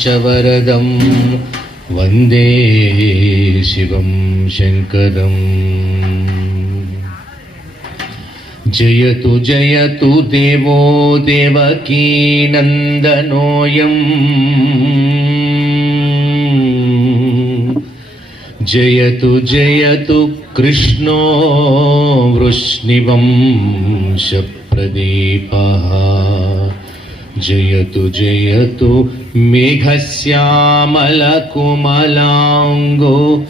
च वरदं वन्दे शिवं शङ्करम् జయతు జయతు దేవో దేవకీనందనోయం జయతు జయతు కృష్ణో వృష్ణివంశప్రదీప. జయతు జయతు మేఘశ్యామలకుమలాంగో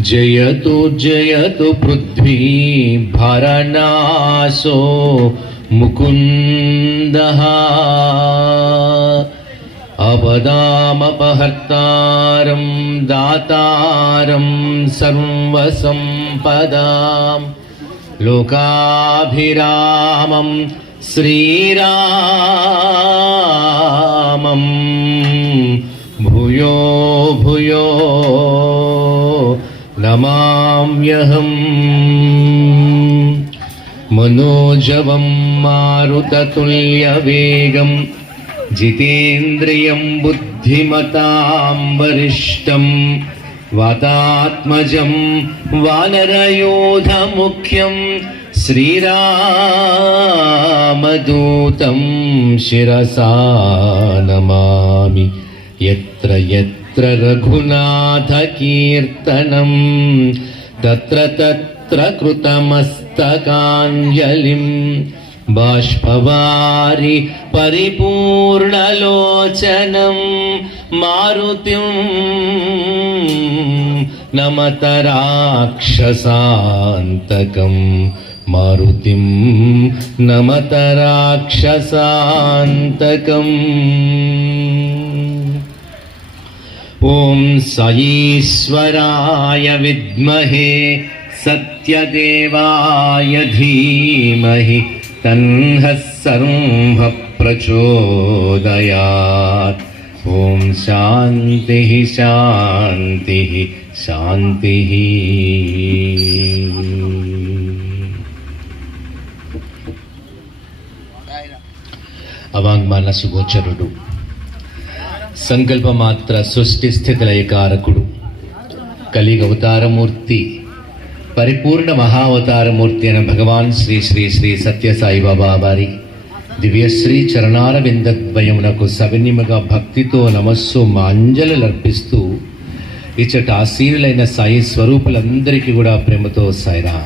జయతు జయతు పృథ్వీ భరణాసో ముకుంద. అవదామపహర్తారం దాతారం సర్వసంపదాం. లోకాభిరామం శ్రీరామం. భూయో భూయో नमाम्यहम् मनोजवं मारुततुल्यवेगं जितेन्द्रियं बुद्धिमतां वरिष्ठं वातात्मजं वानरयोधमुख्यं श्रीरामदूतं शिरसा नमामि यत्र यत्र रघुनाथकीर्तनं तत्र तत्र कृतमस्तकाञ्जलिं बाष्पवारि परिपूर्णलोचनं मारुतिं नमत राक्षसान्तकं मारुतिं नमत राक्षसान्तकम् ॐ साईश्वराय विद्महे सत्यदेवाय धीमहि तन्नः सर्वः प्रचोदयात् ॐ शान्तिः शान्तिः शान्तिः అవాంగ్మాన సుగోచరుడు సంకల్పమాత్ర సృష్టి స్థితి లయకారకుడు కలిగ అవతారమూర్తి పరిపూర్ణ మహావతారమూర్తి అయిన భగవాన్ శ్రీ శ్రీ శ్రీ సత్యసాయి బాబా వారి దివ్యశ్రీ చరణార విందద్వయమునకు సవినిమగా భక్తితో నమస్సు మాంజలు అర్పిస్తూ ఇచ్చట ఆసీనులైన సాయి స్వరూపులందరికీ కూడా ప్రేమతో సాయిరా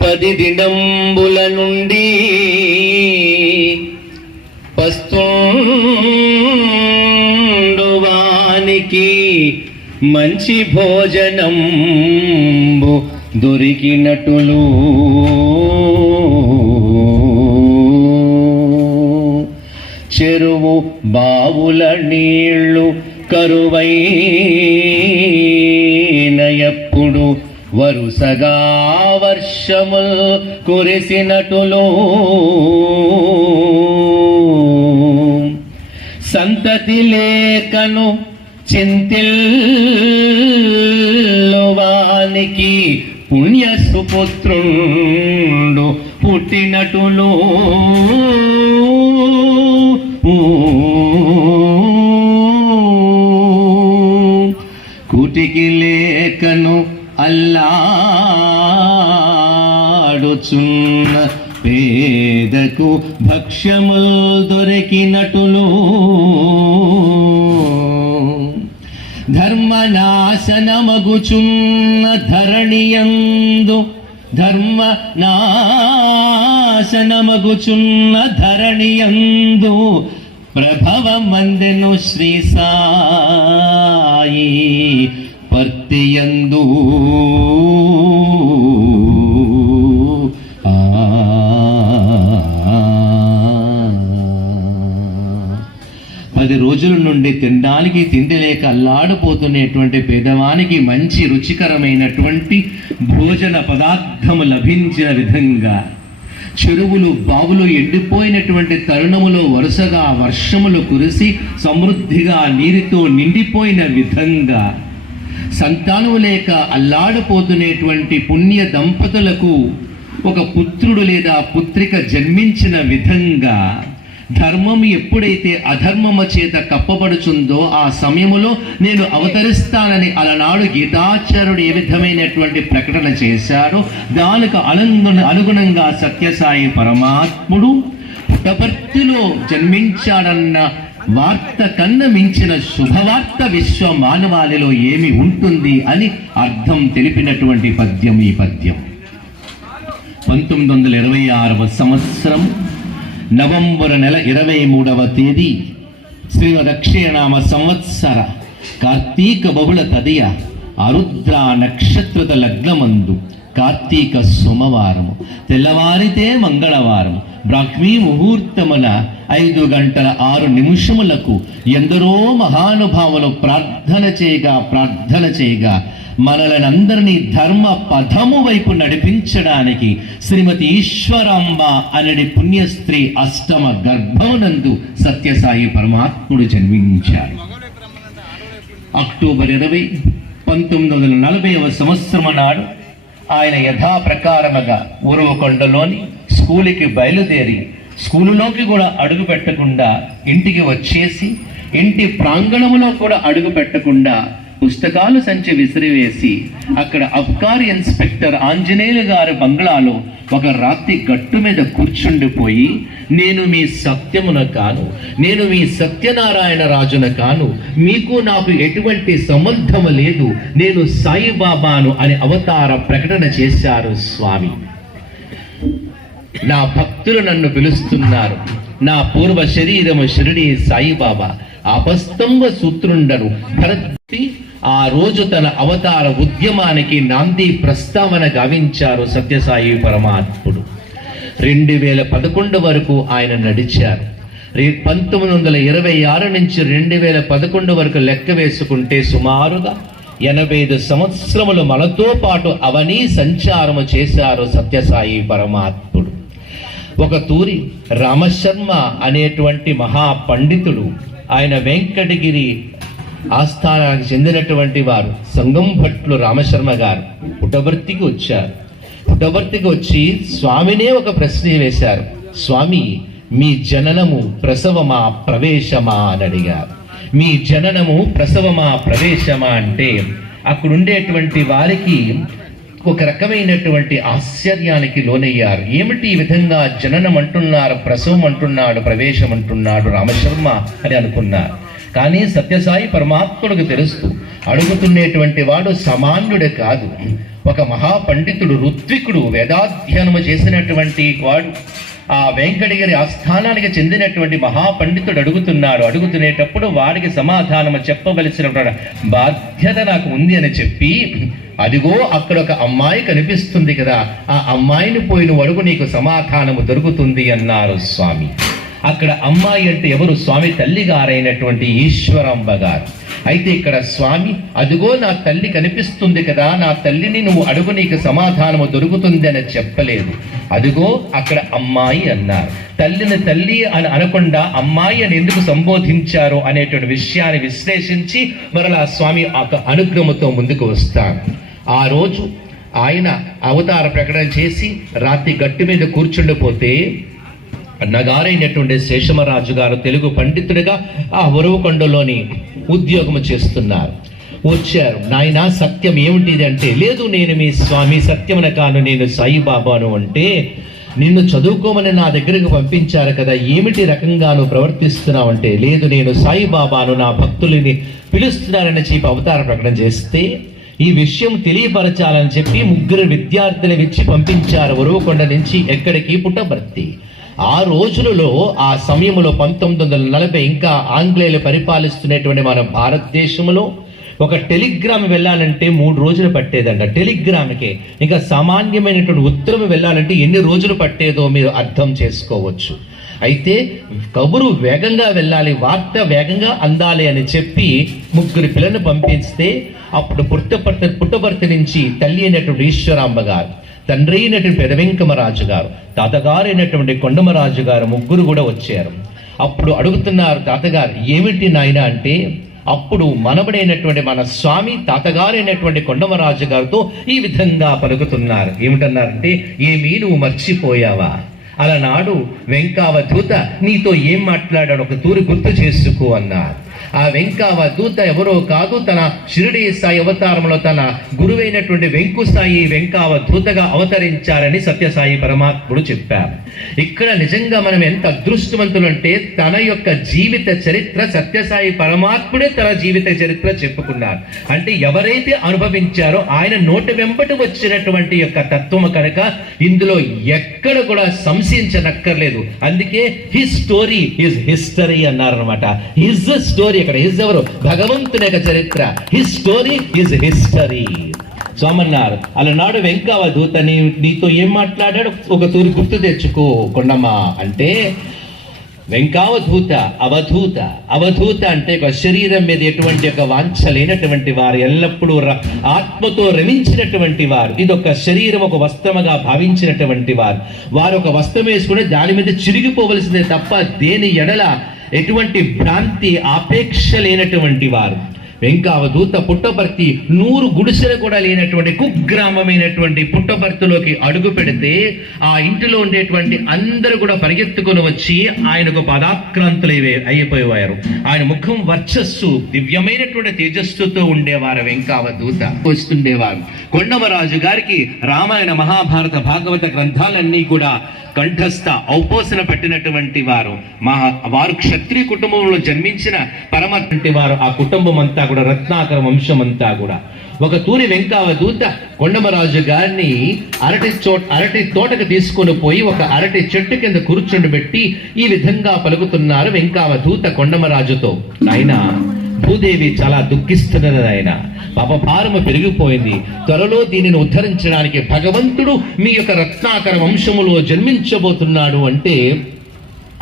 పది దినంబుల నుండి పస్తుండువానికి మంచి భోజనం దొరికినటులు. చెరువు బావుల నీళ్ళు కరువై నయప్పుడు వరుసగా వర్షముల్ కురిసినటులో. సంతతి లేకను చింతిల్లువానికి పుణ్య సుపుత్రుండు పుట్టినటులు. కుటికి లేకను అల్లాడుచున్న పేదకు భక్ష్యములు దొరికినటులు ధర్మనాశనమగుచున్న ధరణియందు ధర్మ నాశనమగుచున్న ధరణియందు ప్రభవ మందెను శ్రీ సాయి పర్తియందు. పది రోజుల నుండి తినడానికి తిండి లేక అల్లాడిపోతున్నటువంటి పేదవానికి మంచి రుచికరమైనటువంటి భోజన పదార్థము లభించిన విధంగా చెరువులు బావులు ఎండిపోయినటువంటి తరుణములో వరుసగా వర్షములు కురిసి సమృద్ధిగా నీరుతో నిండిపోయిన విధంగా సంతానము లేక అల్లాడిపోతున్నటువంటి పుణ్య దంపతులకు ఒక పుత్రుడు లేదా పుత్రిక జన్మించిన విధంగా ధర్మం ఎప్పుడైతే అధర్మము చేత కప్పబడుచుందో ఆ సమయములో నేను అవతరిస్తానని అలనాడు గీతాచార్యుడు ఏ విధమైనటువంటి ప్రకటన చేశాడో. దానికి అనుగుణ అనుగుణంగా సత్యసాయి పరమాత్ముడు పుట్టపర్తిలో జన్మించాడన్న వార్త కన్న మించిన శుభవార్త విశ్వ మానవాళిలో ఏమి ఉంటుంది అని అర్థం తెలిపినటువంటి పద్యం ఈ పద్యం. పంతొమ్మిది వందల ఇరవై ఆరవ సంవత్సరం నవంబర్ నెల ఇరవై మూడవ తేదీ శ్రీమదక్షయనామ సంవత్సర కార్తీక బహుళ తదియ అరుద్ర నక్షత్రత లగ్నమందు కార్తీక సోమవారము తెల్లవారితే మంగళవారం బ్రాహ్మీ ముహూర్తమున ఐదు గంటల ఆరు నిమిషములకు ఎందరో మహానుభావులు ప్రార్థన చేయగా ప్రార్థన చేయగా మనలనందరినీ ధర్మ పథము వైపు నడిపించడానికి శ్రీమతి ఈశ్వరాంబ అనడి పుణ్యస్త్రీ అష్టమ గర్భమునందు సత్యసాయి పరమాత్ముడు జన్మించాడు. అక్టోబర్ ఇరవై పంతొమ్మిది వందల నలభైవ సంవత్సరం నాడు ఆయన యథాప్రకారముగా ఉరువకొండలోని స్కూలుకి బయలుదేరి స్కూలులోకి కూడా అడుగు పెట్టకుండా ఇంటికి వచ్చేసి ఇంటి ప్రాంగణములో కూడా అడుగు పెట్టకుండా పుస్తకాలు సంచి విసిరివేసి అక్కడ అఫ్కార్ ఇన్స్పెక్టర్ ఆంజనేయులు గారి బంగ్లాలో ఒక రాత్రి గట్టు మీద కూర్చుండిపోయి నేను మీ సత్యమున కాను. నేను మీ సత్యనారాయణ రాజున కాను. మీకు నాకు ఎటువంటి సంబంధము లేదు. నేను సాయిబాబాను అని అవతార ప్రకటన చేశారు స్వామి. నా భక్తులు నన్ను పిలుస్తున్నారు. నా పూర్వ శరీరము షిరిడి సాయిబాబా. అపస్తంభ సూత్రుండను భరతి ఆ రోజు తన అవతార ఉద్యమానికి నాంది ప్రస్తావన గావించారు సత్యసాయి పరమాత్ముడు. రెండు వేల పదకొండు వరకు ఆయన నడిచారు. పంతొమ్మిది వందల ఇరవై ఆరు నుంచి రెండు వేల పదకొండు వరకు లెక్క వేసుకుంటే సుమారుగా ఎనభై ఐదు సంవత్సరములు మనతో పాటు అవనీ సంచారము చేశారు సత్యసాయి పరమాత్ముడు. ఒక తూరి రామశర్మ అనేటువంటి మహా పండితుడు ఆయన వెంకటగిరి ఆస్థానానికి చెందినటువంటి వారు సంగం భట్లు రామశర్మ గారు పుట్టబర్తికి వచ్చారు. పుట్టబర్తికి వచ్చి స్వామినే ఒక ప్రశ్న వేశారు. స్వామి మీ జననము ప్రసవమా ప్రవేశమా? అని అడిగారు. మీ జననము ప్రసవమా ప్రవేశమా? అంటే అక్కడుండేటువంటి వారికి ఒక రకమైనటువంటి ఆశ్చర్యానికి లోనయ్యారు. ఏమిటి ఈ విధంగా జననం అంటున్నారు ప్రసవం అంటున్నాడు ప్రవేశం అంటున్నాడు రామశర్మ అని అనుకున్నారు. కానీ సత్యసాయి పరమాత్ముడికి తెలుస్తూ అడుగుతున్నటువంటి వాడు సామాన్యుడే కాదు. ఒక మహాపండితుడు ఋత్వికుడు వేదాధ్యయనము చేసినటువంటి వాడు ఆ వెంకటగిరి ఆస్థానానికి చెందినటువంటి మహాపండితుడు అడుగుతున్నాడు. అడుగుతునేటప్పుడు వారికి సమాధానము చెప్పవలసిన బాధ్యత నాకు ఉంది అని చెప్పి అదిగో అక్కడ ఒక అమ్మాయి కనిపిస్తుంది కదా ఆ అమ్మాయిని పోయిన అడుగు నీకు సమాధానము దొరుకుతుంది అన్నారు స్వామి. అక్కడ అమ్మాయి అంటే ఎవరు? స్వామి తల్లి గారైనటువంటి ఈశ్వరాంబ గారు. అయితే ఇక్కడ స్వామి అదిగో నా తల్లి కనిపిస్తుంది కదా నా తల్లిని నువ్వు అడుగు నీకు సమాధానము దొరుకుతుంది అని చెప్పలేదు. అదిగో అక్కడ అమ్మాయి అన్నారు. తల్లిని తల్లి అని అనకుండా అమ్మాయి అని ఎందుకు సంబోధించారు అనేటువంటి విషయాన్ని విశ్లేషించి మరలా స్వామి ఆ అనుగ్రహంతో ముందుకు వస్తారు ఆ రోజు ఆయన అవతార ప్రకటన చేసి రాత్రి గట్టి మీద కూర్చుండిపోతే నగారైనటువంటి శేషమరాజు గారు తెలుగు పండితుడిగా ఆ ఉరవకొండలోని ఉద్యోగం చేస్తున్నారు. వచ్చారు. నాయన సత్యం ఏమిటిది అంటే లేదు నేను మీ స్వామి సత్యమున కాను నేను సాయిబాబాను అంటే నిన్ను చదువుకోమని నా దగ్గరకు పంపించారు కదా ఏమిటి రకంగా నువ్వు ప్రవర్తిస్తున్నావు అంటే లేదు నేను సాయిబాబాను నా భక్తులని పిలుస్తున్నారని చెప్పి అవతార ప్రకటన చేస్తే ఈ విషయం తెలియపరచాలని చెప్పి ముగ్గురు విద్యార్థులు ఇచ్చి పంపించారు ఉరువకొండ నుంచి ఎక్కడికి? పుట్టబర్తి ఆ రోజులలో ఆ సమయంలో పంతొమ్మిది వందల నలభై ఇంకా ఆంగ్లేయులు పరిపాలిస్తున్నటువంటి మన భారతదేశంలో ఒక టెలిగ్రామ్ వెళ్ళాలంటే మూడు రోజులు పట్టేదంట. టెలిగ్రామ్కే ఇంకా సామాన్యమైనటువంటి ఉత్తరం వెళ్ళాలంటే ఎన్ని రోజులు పట్టేదో మీరు అర్థం చేసుకోవచ్చు. అయితే కబురు వేగంగా వెళ్ళాలి వార్త వేగంగా అందాలి అని చెప్పి ముగ్గురు పిల్లలను పంపిస్తే అప్పుడు పుట్టపర్తి పుట్టపర్తి నుంచి తల్లి అయినటువంటి ఈశ్వరాంబ గారు తండ్రి అయినటువంటి పెదవెంకమరాజు గారు తాతగారు అయినటువంటి కొండమరాజు గారు ముగ్గురు కూడా వచ్చారు. అప్పుడు అడుగుతున్నారు తాతగారు ఏమిటి నాయన అంటే అప్పుడు మనబడైనటువంటి మన స్వామి తాతగారైనటువంటి కొండమరాజు గారితో ఈ విధంగా పలుకుతున్నారు. ఏమిటన్నారంటే ఏమీ నువ్వు మర్చిపోయావా? అలనాడు వెంకావ దూత నీతో ఏం మాట్లాడాడు ఒక తూరి గుర్తు చేసుకో అన్నారు. ఆ వెంకావ దూత ఎవరో కాదు తన షిరిడి సాయి అవతారంలో తన గురువైనటువంటి వెంకు సాయి వెంకావ దూతగా అవతరించారని సత్యసాయి పరమాత్ముడు చెప్పారు. ఇక్కడ నిజంగా మనం ఎంత అదృష్టవంతులంటే తన యొక్క జీవిత చరిత్ర సత్యసాయి పరమాత్ముడే తన జీవిత చరిత్ర చెప్పుకున్నారు. అంటే ఎవరైతే అనుభవించారో ఆయన నోటి వెంబటి వచ్చినటువంటి యొక్క తత్వము కనుక ఇందులో ఎక్కడ కూడా సంశయించనక్కర్లేదు. అందుకే హిస్ స్టోరీ హిస్ హిస్టరీ అన్నారనమాట హిజ్ స్టోరీ ఇక్కడ హిజ్ ఎవరు? భగవంతుని యొక్క చరిత్ర. హిస్ స్టోరీ హిజ్ హిస్టరీ సోమన్నారు అలనాడు వెంకవ దూత నీ నీతో ఏం మాట్లాడాడు? ఒక తూరి గుర్తు తెచ్చుకో కొండమ్మ. అంటే వెంకావధూత అవధూత. అవధూత అంటే ఒక శరీరం మీద ఎటువంటి ఒక వాంఛ లేనటువంటి వారు ఎల్లప్పుడూ ర- ఆత్మతో రమించినటువంటి వారు. ఇది ఒక శరీరం ఒక వస్త్రముగా భావించినటువంటి వారు. వారు ఒక వస్త్రం వేసుకుని దాని మీద చిరిగిపోవలసిందే తప్ప దేని ఎడల ఎటువంటి భ్రాంతి ఆపేక్ష లేనటువంటి వారు. వెంకావధూత పుట్టపర్తి నూరు గుడిసెలు కూడా లేనటువంటి కుగ్రామమైనటువంటి పుట్టపర్తిలోకి అడుగు పెడితే ఆ ఇంటిలో ఉండేటువంటి అందరూ కూడా పరిగెత్తుకొని వచ్చి ఆయనకు పదాక్రాంతులు అయిపోయేవారు. ఆయన ముఖం వర్చస్సు దివ్యమైనటువంటి తేజస్సుతో ఉండేవారు వెంకావధూత వస్తుండేవారు. కొండమరాజు గారికి రామాయణ మహాభారత భాగవత గ్రంథాలన్నీ కూడా కంఠస్థ ఔపోసన పెట్టినటువంటి వారు. మా వారు క్షత్రియ కుటుంబంలో జన్మించిన పరమటువంటి వారు ఆ కుటుంబం అంతా కూడా రత్నాకర వంశం అంతా కూడా. ఒక తూరి వెంకావ దూత కొండమరాజు గారిని అరటి చోట అరటి తోటకు తీసుకొని పోయి ఒక అరటి చెట్టు కింద కూర్చుండి పెట్టి ఈ విధంగా పలుకుతున్నారు వెంకావ దూత కొండమరాజుతో. ఆయన భూదేవి చాలా దుఃఖిస్తున్నది ఆయన పాప భారము పెరిగిపోయింది. త్వరలో దీనిని ఉద్ధరించడానికి భగవంతుడు మీ యొక్క రత్నాకర వంశములో జన్మించబోతున్నాడు అంటే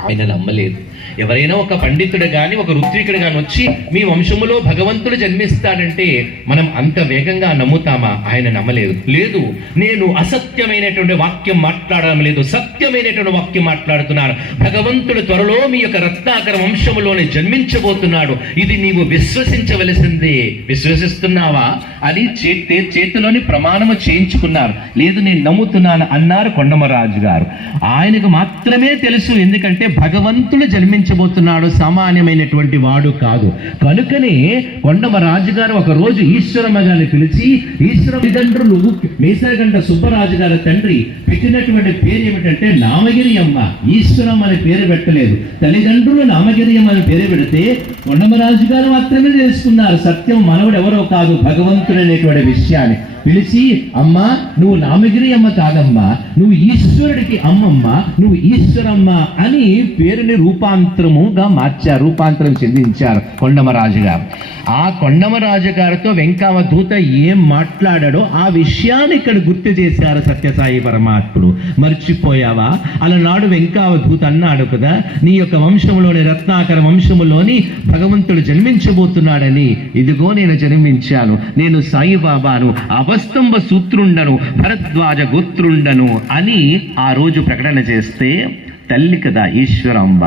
ఆయన నమ్మలేదు. ఎవరైనా ఒక పండితుడు కానీ ఒక ఋత్వికుడు గాని వచ్చి మీ వంశములో భగవంతుడు జన్మిస్తాడంటే మనం అంత వేగంగా నమ్ముతామా? ఆయన నమ్మలేదు. లేదు నేను అసత్యమైనటువంటి వాక్యం మాట్లాడడం లేదు. సత్యమైనటువంటి వాక్యం మాట్లాడుతున్నాను భగవంతుడు త్వరలో మీ యొక్క రత్నాకర వంశములోనే జన్మించబోతున్నాడు. ఇది నీవు విశ్వసించవలసిందే. విశ్వసిస్తున్నావా? అది చేతే చేతిలోని ప్రమాణము చేయించుకున్నారు. లేదు నేను నమ్ముతున్నాను అన్నారు కొండమరాజు గారు. ఆయనకు మాత్రమే తెలుసు ఎందుకంటే భగవంతుడు జన్మించ జన్మించబోతున్నాడు సామాన్యమైనటువంటి వాడు కాదు. కనుకనే కొండమ రాజుగారు ఒక రోజు ఈశ్వరమ్మ గారిని పిలిచి ఈశ్వర తల్లిదండ్రులు మేసరగంట సుబ్బరాజు గారి తండ్రి పెట్టినటువంటి పేరు ఏమిటంటే నామగిరి అమ్మ. ఈశ్వరం అనే పేరు పెట్టలేదు. తల్లిదండ్రులు నామగిరి అమ్మ అని పేరు పెడితే కొండమరాజు గారు మాత్రమే తెలుసుకున్నారు. సత్యం మనవుడు ఎవరో కాదు భగవంతుడు అనేటువంటి విషయాన్ని. పిలిచి అమ్మా నువ్వు నామగిరి అమ్మ కాదమ్మా నువ్వు ఈశ్వరుడికి అమ్మమ్మ నువ్వు ఈశ్వరమ్మ అని పేరుని రూపాంతరముగా మార్చారు రూపాంతరం చెందించారు కొండమరాజు గారు. ఆ కొండమరాజు గారితో వెంకావ దూత ఏం మాట్లాడాడో ఆ విషయాన్ని ఇక్కడ గుర్తు చేశారు సత్యసాయి పరమాత్ముడు. మర్చిపోయావా? అలనాడు వెంకావ దూత అన్నాడు కదా నీ యొక్క వంశములోని రత్నాకర వంశములోని భగవంతుడు జన్మించబోతున్నాడని. ఇదిగో నేను జన్మించాను నేను సాయిబాబాను అవ అవస్తంభ సూత్రుండను భరద్వాజ గోత్రుండను అని ఆ రోజు ప్రకటన చేస్తే తల్లి కదా ఈశ్వరాంబ.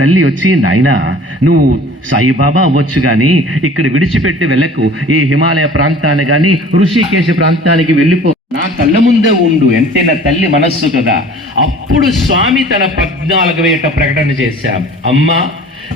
తల్లి వచ్చి నాయనా నువ్వు సాయిబాబా అవ్వచ్చు కానీ ఇక్కడ విడిచిపెట్టి వెళ్ళకు. ఈ హిమాలయ ప్రాంతాన్ని కానీ ఋషికేశ ప్రాంతానికి వెళ్ళిపో. నా కళ్ళ ముందే ఉండు అంటే నా తల్లి మనస్సు కదా. అప్పుడు స్వామి తన పద్నాలుగు వేట ప్రకటన చేశాం అమ్మా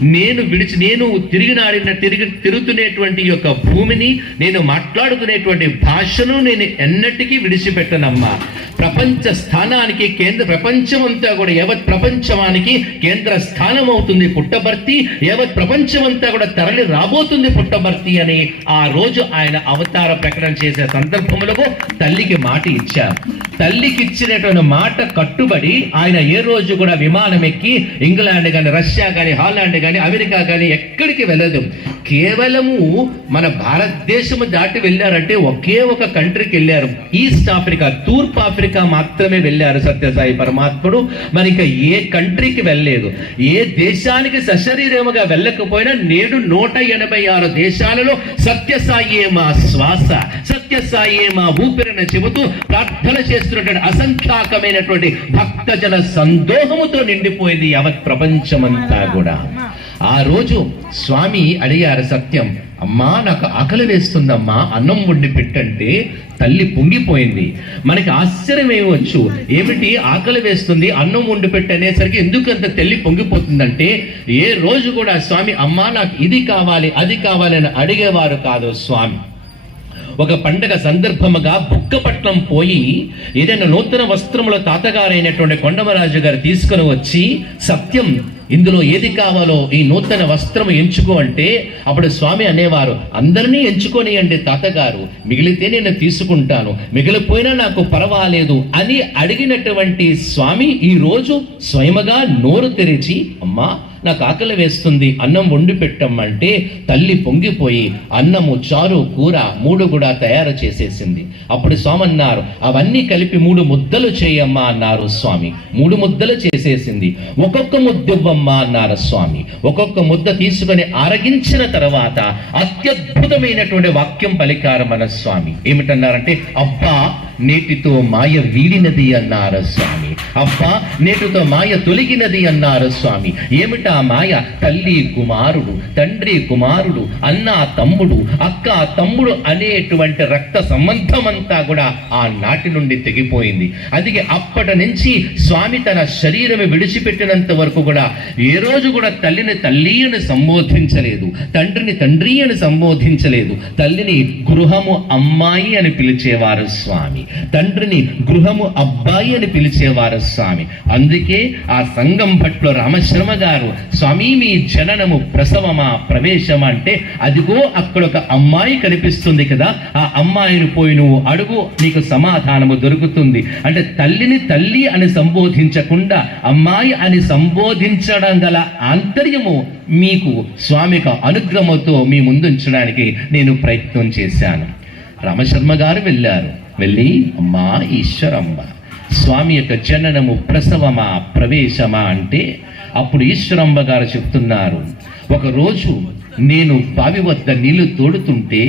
నేను విడిచి నేను తిరిగి నాడిన తిరిగి తిరుగుతునేటువంటి యొక్క భూమిని నేను మాట్లాడుతునేటువంటి భాషను నేను ఎన్నటికీ విడిచిపెట్టనమ్మా. ప్రపంచ స్థానానికి కేంద్ర ప్రపంచమంతా కూడా యావత్ ప్రపంచమానికి కేంద్ర స్థానం అవుతుంది పుట్టబర్తి యావత్ ప్రపంచమంతా కూడా తరలి రాబోతుంది పుట్టబర్తి అని ఆ రోజు ఆయన అవతార ప్రకటన చేసే సందర్భములకు తల్లికి మాట ఇచ్చారు తల్లికి ఇచ్చినటువంటి మాట కట్టుబడి ఆయన ఏ రోజు కూడా విమానం ఎక్కి ఇంగ్లాండ్ కానీ రష్యా కానీ హాలాండ్ కానీ కానీ అమెరికా కానీ ఎక్కడికి వెళ్ళదు. కేవలము మన భారతదేశము దాటి వెళ్ళారంటే ఒకే ఒక కంట్రీకి వెళ్ళారు. ఈస్ట్ ఆఫ్రికా తూర్పు ఆఫ్రికా మాత్రమే వెళ్ళారు సత్యసాయి పరమాత్ముడు. మరి ఇంకా ఏ కంట్రీకి వెళ్ళలేదు. ఏ దేశానికి సశరీరముగా వెళ్ళకపోయినా నేడు నూట ఎనభై ఆరు దేశాలలో సత్యసాయే మా శ్వాస సత్యసాయే మా ఊపిరిని చెబుతూ ప్రార్థన చేస్తున్నటువంటి అసంఖ్యాకమైనటువంటి భక్తజన సందోహముతో నిండిపోయింది యావత్ ప్రపంచమంతా కూడా. ఆ రోజు స్వామి అడిగారు సత్యం అమ్మా నాకు ఆకలి వేస్తుందమ్మా అన్నం వండి పెట్టంటే తల్లి పొంగిపోయింది. మనకి ఆశ్చర్యం ఏమవచ్చు ఏమిటి ఆకలి వేస్తుంది అన్నం వండి పెట్టి అనేసరికి ఎందుకు అంత తల్లి పొంగిపోతుందంటే ఏ రోజు కూడా స్వామి అమ్మా నాకు ఇది కావాలి అది కావాలి అని అడిగేవారు కాదు స్వామి. ఒక పండగ సందర్భముగా బుక్కపట్నం పోయి ఏదైనా నూతన వస్త్రముల తాతగారైనటువంటి కొండమరాజు గారు తీసుకుని వచ్చి సత్యం ఇందులో ఏది కావాలో ఈ నూతన వస్త్రం ఎంచుకో అంటే అప్పుడు స్వామి అనేవారు అందరినీ ఎంచుకొనియండి తాతగారు మిగిలితే నేను తీసుకుంటాను మిగిలిపోయినా నాకు పర్వాలేదు అని అడిగినటువంటి స్వామి ఈ రోజు స్వయముగా నోరు తెరిచి అమ్మా నాకు ఆకలి వేస్తుంది అన్నం వండి పెట్టమ్మంటే తల్లి పొంగిపోయి అన్నము చారు కూర మూడు కూడా తయారు చేసేసింది. అప్పుడు స్వామి అన్నారు అవన్నీ కలిపి మూడు ముద్దలు చేయమ్మా అన్నారు స్వామి. మూడు ముద్దలు చేసేసింది. ఒక్కొక్క ముద్దివ్వమ్మా అన్నారు స్వామి. ఒక్కొక్క ముద్ద తీసుకొని ఆరగించిన తర్వాత అత్యద్భుతమైనటువంటి వాక్యం పలికారు మన స్వామి. ఏమిటన్నారంటే అబ్బా నేటితో మాయ వీడినది అన్నారు స్వామి. అబ్బా నేటితో మాయ తొలగినది అన్నారు స్వామి. ఏమిటా మాయ? తల్లి కుమారుడు తండ్రి కుమారుడు అన్న తమ్ముడు అక్క తమ్ముడు అనేటువంటి రక్త సంబంధం అంతా కూడా ఆ నాటి నుండి తెగిపోయింది. అందుకే అప్పటి నుంచి స్వామి తన శరీరం విడిచిపెట్టినంత వరకు కూడా ఏ రోజు కూడా తల్లిని తల్లి అని సంబోధించలేదు. తండ్రిని తండ్రి అని సంబోధించలేదు. తల్లిని గృహము అమ్మాయి అని పిలిచేవారు స్వామి. తండ్రిని గృహము అబ్బాయి అని పిలిచేవారు స్వామి. అందుకే ఆ సంఘం భట్లో రామశర్మ గారు స్వామి మీ జననము ప్రసవమా ప్రవేశమా? అంటే అదిగో అక్కడ ఒక అమ్మాయి కనిపిస్తుంది కదా ఆ అమ్మాయిని పోయి నువ్వు అడుగు నీకు సమాధానము దొరుకుతుంది. అంటే తల్లిని తల్లి అని సంబోధించకుండా అమ్మాయి అని సంబోధించడం గల ఆంతర్యము మీకు స్వామిక అనుగ్రహంతో మీ ముందుంచడానికి నేను ప్రయత్నం చేశాను. రామశర్మ గారు వెళ్ళారు. వెళ్ళి అమ్మా ఈశ్వరమ్మ స్వామి యొక్క జననము ప్రసవమా ప్రవేశమా? అంటే అప్పుడు ఈశ్వరమ్మ గారు చెప్తున్నారు ఒకరోజు నేను బావి వద్ద నీళ్ళు తోడుతుంటే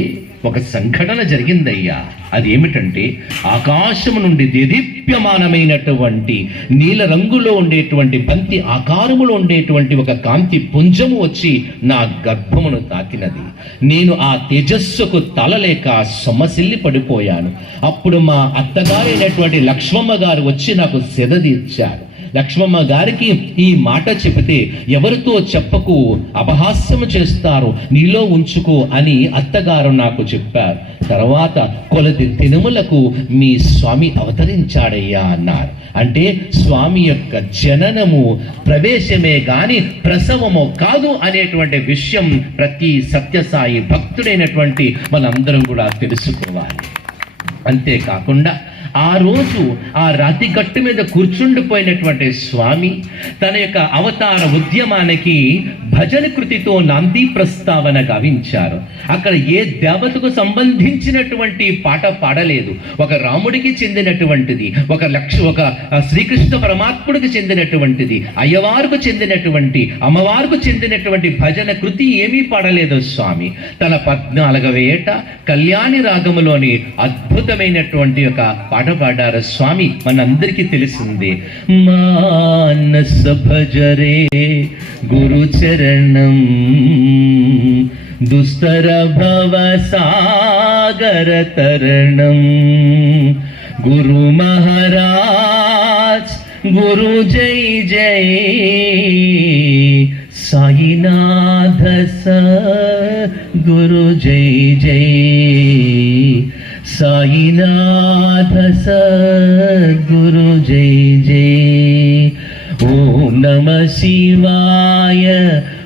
ఒక సంఘటన జరిగిందయ్యా. అది ఏమిటంటే ఆకాశము నుండి దేదీప్యమానమైనటువంటి నీల రంగులో ఉండేటువంటి బంతి ఆకారములో ఉండేటువంటి ఒక కాంతి పుంజము వచ్చి నా గర్భమును తాకినది. నేను ఆ తేజస్సుకు తలలేక సొమ్మసిల్లి పడిపోయాను. అప్పుడు మా అత్తగారైనటువంటి లక్ష్మమ్మ గారు వచ్చి నాకు సెదదీర్చారు లక్ష్మమ్మ గారికి ఈ మాట చెబితే ఎవరితో చెప్పకు అపహాస్యము చేస్తారు నీలో ఉంచుకో అని అత్తగారు నాకు చెప్పారు. తర్వాత కొలది దినములకు మీ స్వామి అవతరించాడయ్యా అన్నారు. అంటే స్వామి యొక్క జననము ప్రవేశమే గాని ప్రసవము కాదు అనేటువంటి విషయం ప్రతి సత్యసాయి భక్తుడైనటువంటి మనందరం కూడా తెలుసుకోవాలి. అంతేకాకుండా ఆ రోజు ఆ రాతి గట్టు మీద కూర్చుండిపోయినటువంటి స్వామి తన యొక్క అవతార ఉద్యమానికి భజన కృతితో నాంది ప్రస్తావన గావించారు. అక్కడ ఏ దేవతకు సంబంధించినటువంటి పాట పాడలేదు. ఒక రాముడికి చెందినటువంటిది ఒక లక్ష ఒక శ్రీకృష్ణ పరమాత్ముడికి చెందినటువంటిది అయ్యవారుకు చెందినటువంటి అమ్మవారుకు చెందినటువంటి భజన కృతి ఏమీ పాడలేదు స్వామి. తన పద్నాలుగవ ఏట కళ్యాణి రాగములోని అద్భుతమైనటువంటి ఒక పాట పాడారు స్వామి. మనందరికీ తెలిసింది. మానస భజరే గురు दुस्तर भव गुरुमहाराज गुरु जय जय। साईनाथ स गुरु जय जय। साईनाथ स गुरु जय जय। ॐ नमः शिवाय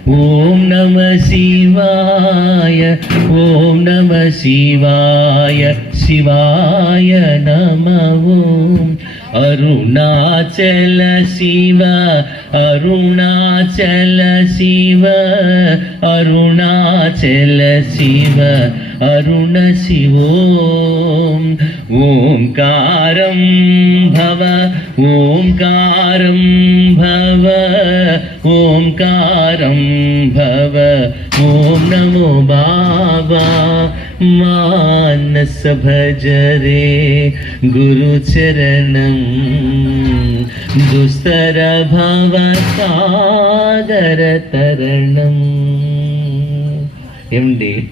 ஓம் நம சிவாய ஓம் நம சிவாய சிவாய நம ஓம். அருணாச்சல சிவ அருணாச்சல சிவ அருணாச்சல சிவ அருண சிவோம். ஓங்காரம் பவ ஓங்காரம் பவ ஓங்காரம் பவ ஓம் நமோ பாபா മാനസ ഭജരേ ഗുരുചരണം. ദുസ്തര ഭവസാഗര തരണം എം ഡി.